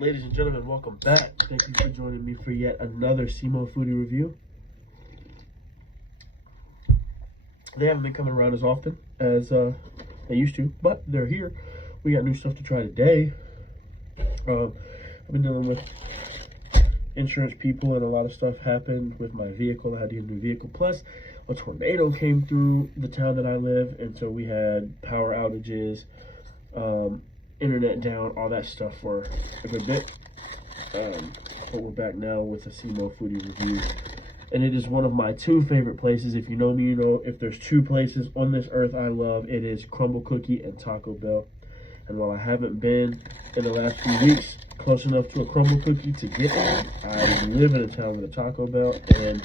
Ladies and gentlemen, welcome back. Thank you for joining me for yet another Simo Foodie review. They haven't been coming around as often as they used to, but they're here. We got new stuff to try today. I've been dealing with insurance people, and a lot of stuff happened with my vehicle. I had to get a new vehicle. Plus, a tornado came through the town that I live, and so we had power outages, internet down, all that stuff for a good bit. But we're back now with a Simo Foodie review. And it is one of my two favorite places. If you know me, you know if there's two places on this earth I love, it is Crumbl Cookie and Taco Bell. And while I haven't been in the last few weeks close enough to a Crumbl Cookie to get one, I live in a town with a Taco Bell, and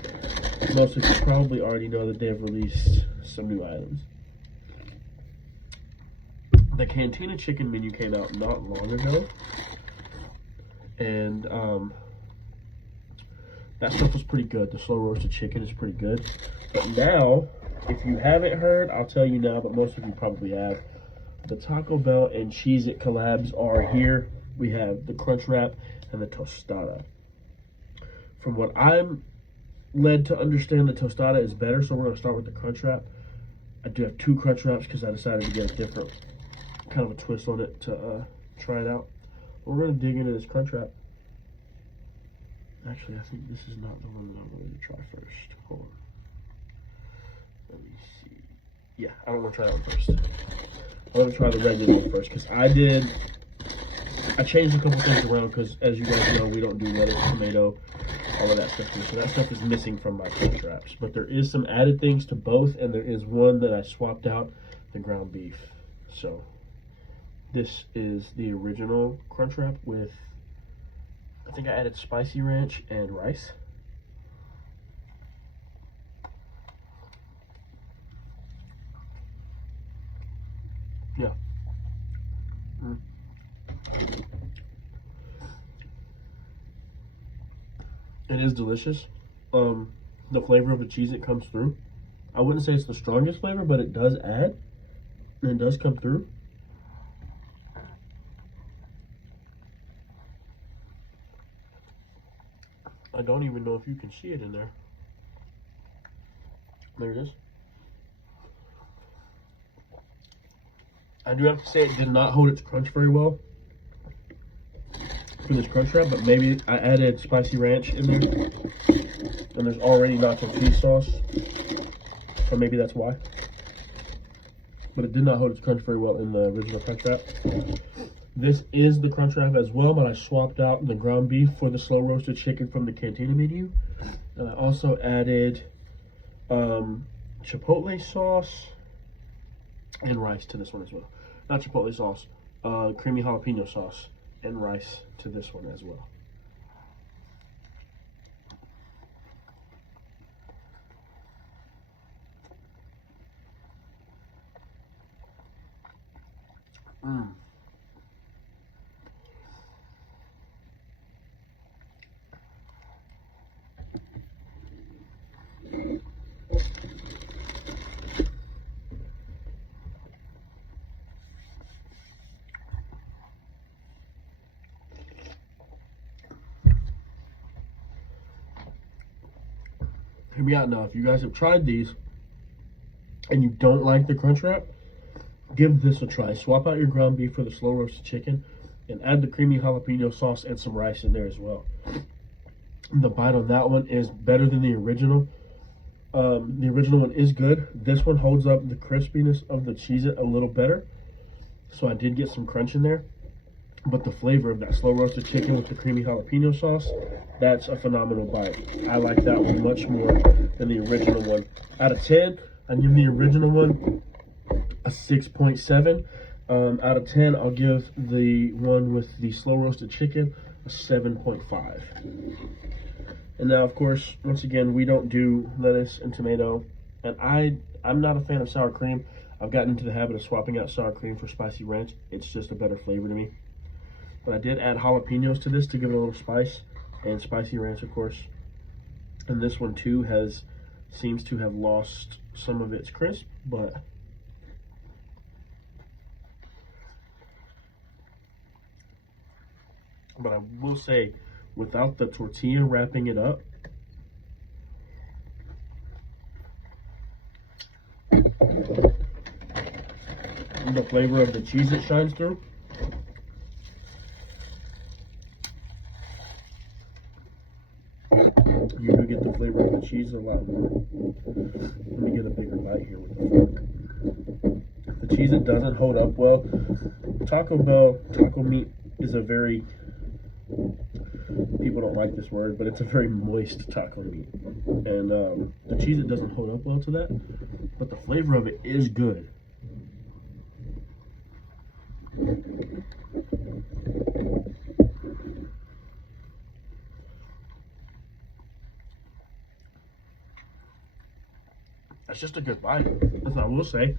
most of you probably already know that they've released some new items. The Cantina Chicken menu came out not long ago, and that stuff was pretty good. The slow roasted chicken is pretty good. But now, if you haven't heard, I'll tell you now, but most of you probably have. The Taco Bell and Cheez-It collabs are here. We have the Crunch Wrap and the Tostada. From what I'm led to understand, the Tostada is better, so we're going to start with the Crunch Wrap. I do have two Crunch Wraps because I decided to get a different kind of a twist on it to try it out. We're going to dig into this Crunch Wrap. Actually, I think this is not the one that I'm going to try first. Hold on. Let me see. Yeah, I don't want to try that one first. I'm going to try the regular one first because I changed a couple things around because, as you guys know, we don't do lettuce, tomato, all of that stuff here. So that stuff is missing from my Crunch Wraps. But there is some added things to both, and there is one that I swapped out, the ground beef. So this is the original Crunch Wrap with, I think I added spicy ranch and rice. Yeah. It is delicious. The flavor of the Cheez-It comes through. I wouldn't say it's the strongest flavor, but it does add, and it does come through. I don't even know if you can see it in there. There it is. I do have to say it did not hold its crunch very well for this Crunch Wrap, but maybe I added spicy ranch in there, and there's already nacho cheese sauce, so maybe that's why. But it did not hold its crunch very well in the original Crunch Wrap. This is the Crunch Wrap as well, but I swapped out the ground beef for the slow roasted chicken from the Cantina menu. And I also added chipotle sauce and rice to this one as well. Not chipotle sauce, creamy jalapeno sauce and rice to this one as well. Hear me out now. If you guys have tried these and you don't like the Crunch Wrap, give this a try. Swap out your ground beef for the slow roasted chicken and add the creamy jalapeno sauce and some rice in there as well. The bite on that one is better than the original. The original one is good. This one holds up the crispiness of the Cheez-It a little better. So I did get some crunch in there. But the flavor of that slow roasted chicken with the creamy jalapeno sauce, that's a phenomenal bite. I like that one much more than the original one. Out of 10, I give the original one a 6.7. Out of 10, I'll give the one with the slow roasted chicken a 7.5. And now, of course, once again, we don't do lettuce and tomato. And I'm not a fan of sour cream. I've gotten into the habit of swapping out sour cream for spicy ranch. It's just a better flavor to me. But I did add jalapenos to this to give it a little spice, and spicy ranch, of course. And this one too seems to have lost some of its crisp, but But I will say, without the tortilla wrapping it up, the flavor of the cheese that shines through. You do get the flavor of the cheese a lot more. Let me get a bigger bite here with the fork. The cheese, it doesn't hold up well. Taco Bell taco meat is a very, people don't like this word, but it's a very moist taco meat. And the cheese, it doesn't hold up well to that, but the flavor of it is good. It's just a good bite. As I will say,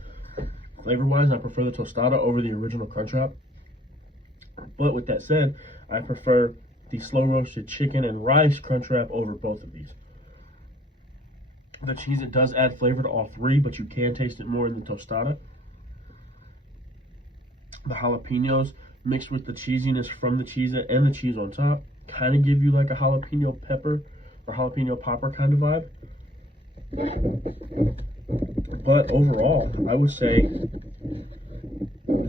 flavor-wise, I prefer the tostada over the original Crunchwrap. But with that said, I prefer the slow roasted chicken and rice Crunchwrap over both of these. The cheese, it does add flavor to all three, but you can taste it more in the tostada. The jalapenos mixed with the cheesiness from the cheese and the cheese on top kind of give you like a jalapeno pepper or jalapeno popper kind of vibe. But overall, I would say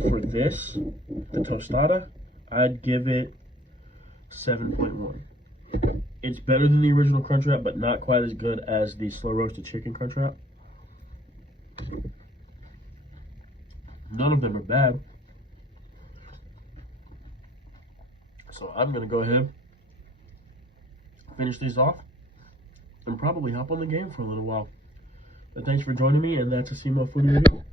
for this, the tostada, I'd give it 7.1. It's better than the original Crunchwrap, but not quite as good as the slow roasted chicken Crunchwrap. None of them are bad. So I'm going to go ahead, finish these off, and probably hop on the game for a little while. But thanks for joining me, and that's a Simo Foodie Review.